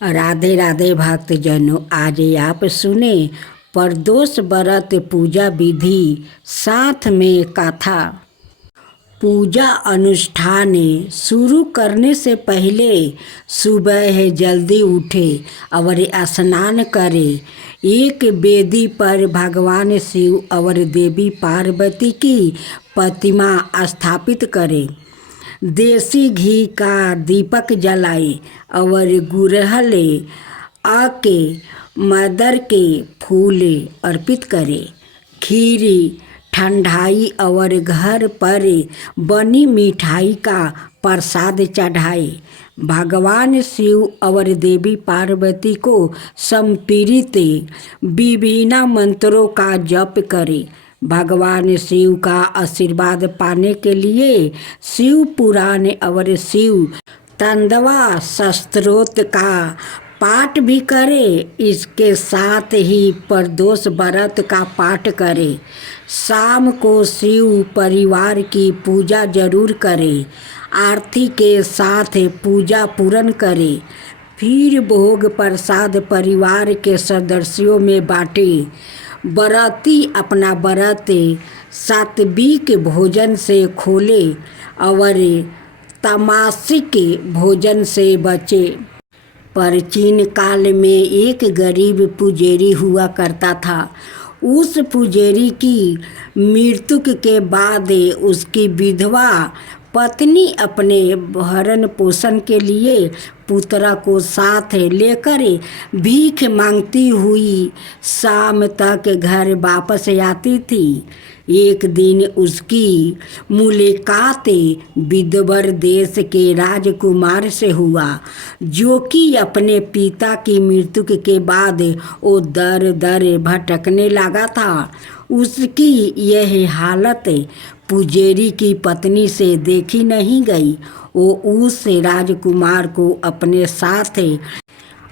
राधे राधे भक्तजनों, आज आप सुने प्रदोष व्रत पूजा विधि साथ में कथा। पूजा अनुष्ठान शुरू करने से पहले सुबह जल्दी उठे और स्नान करे। एक वेदी पर भगवान शिव और देवी पार्वती की प्रतिमा स्थापित करे। देसी घी का दीपक जलाए और गुड़हल आके मदर के फूल अर्पित करे। खीरी ठंडाई और घर पर बनी मिठाई का प्रसाद चढ़ाए। भगवान शिव और देवी पार्वती को समर्पित विभिन्न मंत्रों का जप करे। भगवान शिव का आशीर्वाद पाने के लिए शिव पुराण और शिव तांडवा स्तोत्र का पाठ भी करे। इसके साथ ही प्रदोष व्रत का पाठ करे। शाम को शिव परिवार की पूजा जरूर करे। आरती के साथ पूजा पूर्ण करे। फिर भोग प्रसाद परिवार के सदस्यों में बांटे। व्रती अपना व्रत सात्विक भोजन से खोले और तामसिक भोजन से बचे। प्राचीन काल में एक गरीब पुजारी हुआ करता था। उस पुजारी की मृत्यु के बाद उसकी विधवा पत्नी अपने भरण पोषण के लिए पुत्रा को साथ लेकर भीख मांगती हुई शाम तक घर वापस आती थी। एक दिन उसकी मुलाकात विदर्भ देश के राजकुमार से हुआ, जो कि अपने पिता की मृत्यु के बाद वो दर दर भटकने लगा था। उसकी यह हालत पुजारी की पत्नी से देखी नहीं गई। वो उस राजकुमार को अपने साथ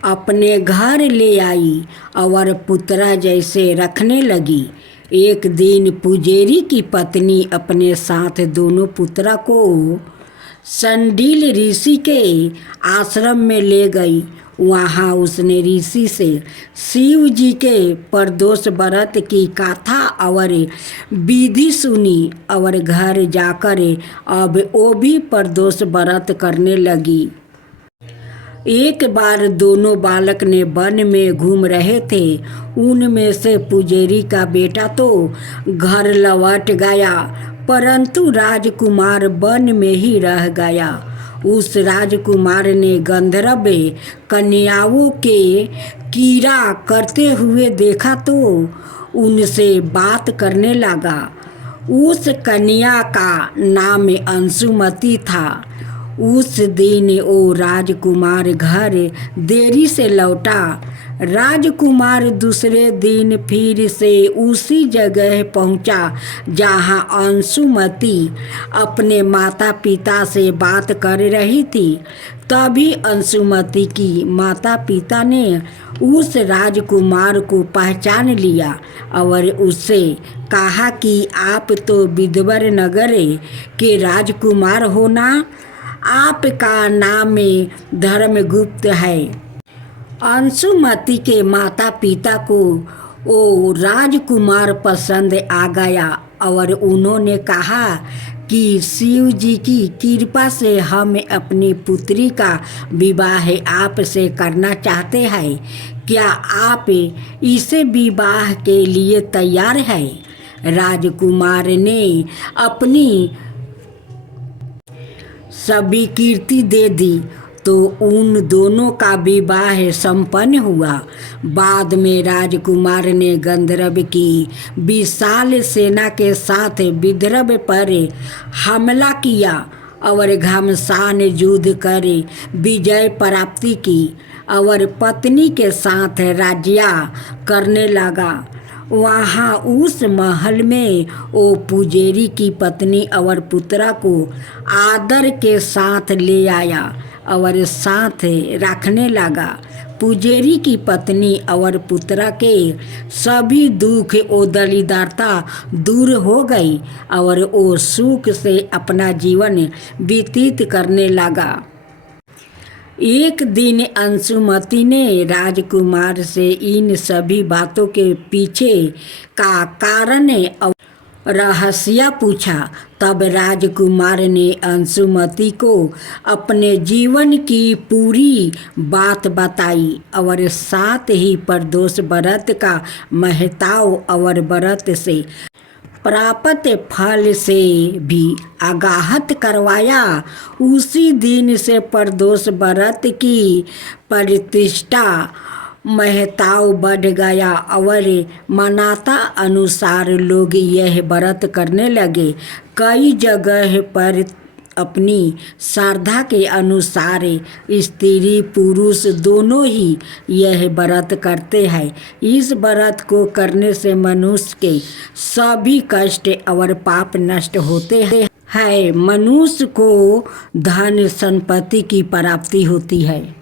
अपने घर ले आई और पुत्रा जैसे रखने लगी। एक दिन पुजारी की पत्नी अपने साथ दोनों पुत्रा को संडील ऋषि के आश्रम में ले गई। वहाँ उसने ऋषि से शिव जी के प्रदोष व्रत की कथा और विधि सुनी और घर जाकर अब वो भी प्रदोष व्रत करने लगी। एक बार दोनों बालक ने वन में घूम रहे थे। उनमें से पुजारी का बेटा तो घर लौट गया, परंतु राजकुमार वन में ही रह गया। उस राजकुमार ने गंधर्व कन्याओं के कीड़ा करते हुए देखा तो उनसे बात करने लगा। उस कन्या का नाम अंशुमती था। उस दिन वो राजकुमार घर देरी से लौटा। राजकुमार दूसरे दिन फिर से उसी जगह पहुंचा जहां अंशुमती अपने माता पिता से बात कर रही थी। तभी अंशुमती की माता पिता ने उस राजकुमार को पहचान लिया और उससे कहा कि आप तो विदर्भ नगर के राजकुमार हो ना? आपका नाम धर्मगुप्त है। अंशुमती के माता पिता को वो राजकुमार पसंद आ गया और उन्होंने कहा कि शिव जी की कृपा से हम अपनी पुत्री का विवाह आपसे करना चाहते हैं। क्या आप इसे विवाह के लिए तैयार हैं? राजकुमार ने अपनी सभी कीर्ति दे दी तो उन दोनों का विवाह संपन्न हुआ। बाद में राजकुमार ने गंधर्व की विशाल सेना के साथ विदर्भ पर हमला किया और घमासान युद्ध कर विजय प्राप्ति की और पत्नी के साथ राज्य करने लगा। वहाँ उस महल में वो पुजारी की पत्नी और पुत्रा को आदर के साथ ले आया और साथ रखने लगा। पुजारी की पत्नी और पुत्रा के सभी दुख और दरिद्रता दूर हो गई और वो सुख से अपना जीवन व्यतीत करने लगा। एक दिन अंशुमति ने राजकुमार से इन सभी बातों के पीछे का कारण रहस्य पूछा। तब राजकुमार ने अंशुमति को अपने जीवन की पूरी बात बताई और साथ ही प्रदोष व्रत का महत्व और व्रत से प्राप्त फल से भी अवगत करवाया। उसी दिन से प्रदोष व्रत की प्रतिष्ठा महत्व बढ़ गया और मान्यता अनुसार लोग यह व्रत करने लगे। कई जगह पर अपनी श्रद्धा के अनुसार स्त्री पुरुष दोनों ही यह व्रत करते हैं। इस व्रत को करने से मनुष्य के सभी कष्ट और पाप नष्ट होते हैं। मनुष्य को धन संपत्ति की प्राप्ति होती है।